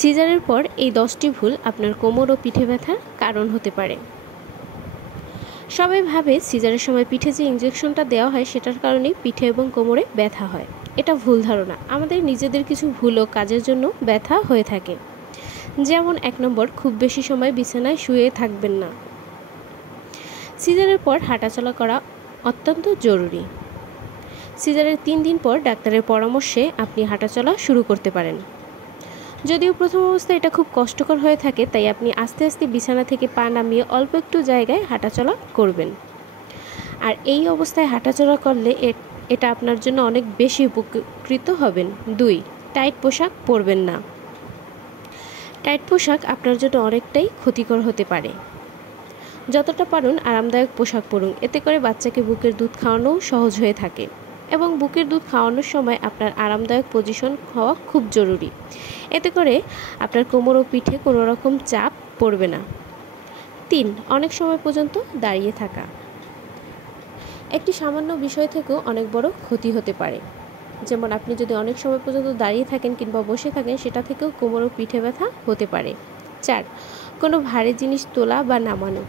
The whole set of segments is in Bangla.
সিজারের পর এই 10টি ভুল আপনার কোমর ও পিঠে ব্যথার কারণ হতে পারে। সবাই ভাবে সিজারের সময় পিঠে যে ইনজেকশনটা দেওয়া হয় সেটার কারণেই পিঠে এবং কোমরে ব্যথা হয়। এটা ভুল ধারণা। আমাদের নিজেদের কিছু ভুল ও কাজের জন্য ব্যথা হয়ে থাকে। যেমন 1 নম্বর, খুব বেশি সময় বিছানায় শুয়ে থাকবেন না। সিজারের পর হাঁটাচলা করা অত্যন্ত জরুরি। সিজারের 3 দিন পর ডাক্তারের পরামর্শে আপনি হাঁটাচলা শুরু করতে পারেন। যদিও প্রথম অবস্থায় এটা খুব কষ্টকর হয়ে থাকে, তাই আপনি আস্তে আস্তে বিছানা থেকে পা নামিয়ে অল্প একটু জায়গায় হাঁটাচলা করবেন। আর এই অবস্থায় হাঁটাচলা করলে এটা আপনার জন্য অনেক বেশি উপকৃত হবেন। 2, টাইট পোশাক পরবেন না। টাইট পোশাক আপনার জন্য অনেকটাই ক্ষতিকর হতে পারে। যতটা পারুন আরামদায়ক পোশাক পরুন, এতে করে বাচ্চাকে বুকের দুধ খাওয়ানোও সহজ হয়ে থাকে। এবং বুকের দুধ খাওয়ানোর সময় আপনার আরামদায়ক পজিশন হওয়া খুব জরুরি। এতে করে আপনার কোমর ও পিঠে কোনো রকম চাপ পড়বে না। 3, অনেক সময় পর্যন্ত দাঁড়িয়ে থাকা। একটি সামান্য বিষয় থেকেও অনেক বড় ক্ষতি হতে পারে। যেমন আপনি যদি অনেক সময় পর্যন্ত দাঁড়িয়ে থাকেন কিংবা বসে থাকেন, সেটা থেকেও কোমর ও পিঠে ব্যথা হতে পারে। 4, কোনো ভারী জিনিস তোলা বা নামানো।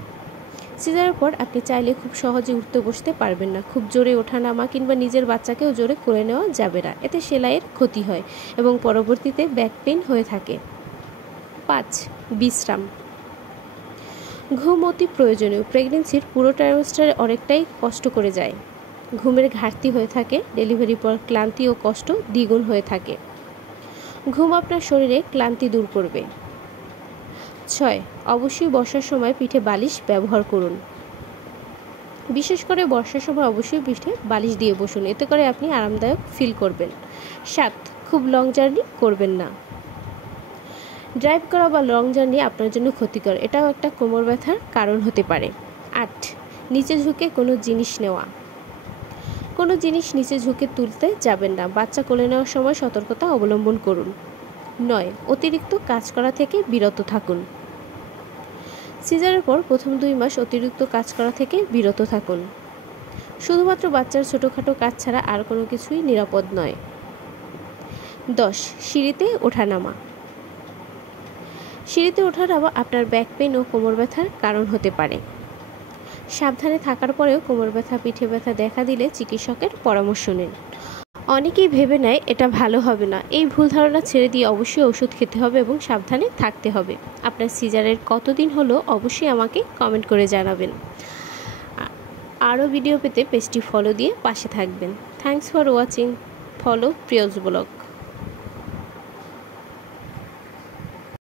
সিজারের পর আপনি চাইলে খুব সহজে উঠতে বসতে পারবেন না। খুব জোরে ওঠানামা কিংবা নিজের বাচ্চাকেও জোরে করে নেওয়া যাবে না। এতে সেলাইয়ের ক্ষতি হয় এবং পরবর্তীতে ব্যাক পেইন হয়ে থাকে। 5, বিশ্রাম। ঘুম অতি প্রয়োজনীয়। প্রেগনেন্সির পুরো ট্রাইমেস্টারে অনেকটাই কষ্ট করে যায়। ঘুমের ঘাটতি হয়ে থাকে। ডেলিভারির পর ক্লান্তি ও কষ্ট দ্বিগুণ হয়ে থাকে। ঘুম আপনার শরীরে ক্লান্তি দূর করবে। 6, অবশ্যই বর্ষার সময় পিঠে বালিশ ব্যবহার করুন। বিশেষ করে বর্ষার সময় অবশ্যই পিঠে বালিশ দিয়ে বসুন, এতে করে আপনি আরামদায়ক ফিল করবেন। 7, খুব লং জার্নি করবেন না। ড্রাইভ করা বা লং জার্নি আপনার জন্য ক্ষতিকর। এটাও একটা কোমর ব্যথার কারণ হতে পারে। 8, নিচে ঝুঁকে কোনো জিনিস নেওয়া। কোনো জিনিস নিচে ঝুঁকে তুলতে যাবেন না। বাচ্চা কোলে নেওয়ার সময় সতর্কতা অবলম্বন করুন। 9, অতিরিক্ত কাজ করা থেকে বিরত থাকুন। সিজারের পর প্রথম 2 মাস অতিরিক্ত কাজ করা থেকে বিরত থাকুন। শুধুমাত্র বাচ্চার ছোটোখাটো কাজ ছাড়া আর কোনো কিছুই নিরাপদ নয়। 10, সিঁড়িতে ওঠানামা। সিঁড়িতে ওঠানামা আপনার ব্যাক পেইন ও কোমর ব্যথার কারণ হতে পারে। সাবধানে থাকার পরেও কোমর ব্যথা, পিঠে ব্যথা দেখা দিলে চিকিৎসকের পরামর্শ নিন। অনেকেই ভেবে নেয় এটা ভালো হবে না। এই ভুল ধারণা ছেড়ে দিয়ে অবশ্যই ওষুধ খেতে হবে এবং সাবধানে থাকতে হবে। আপনার সিজারের কতদিন হলো অবশ্যই আমাকে কমেন্ট করে জানাবেন। আরও ভিডিও পেতে পেজটি ফলো দিয়ে পাশে থাকবেন। Thanks for watching. ফলো প্রিয়জ ব্লগ।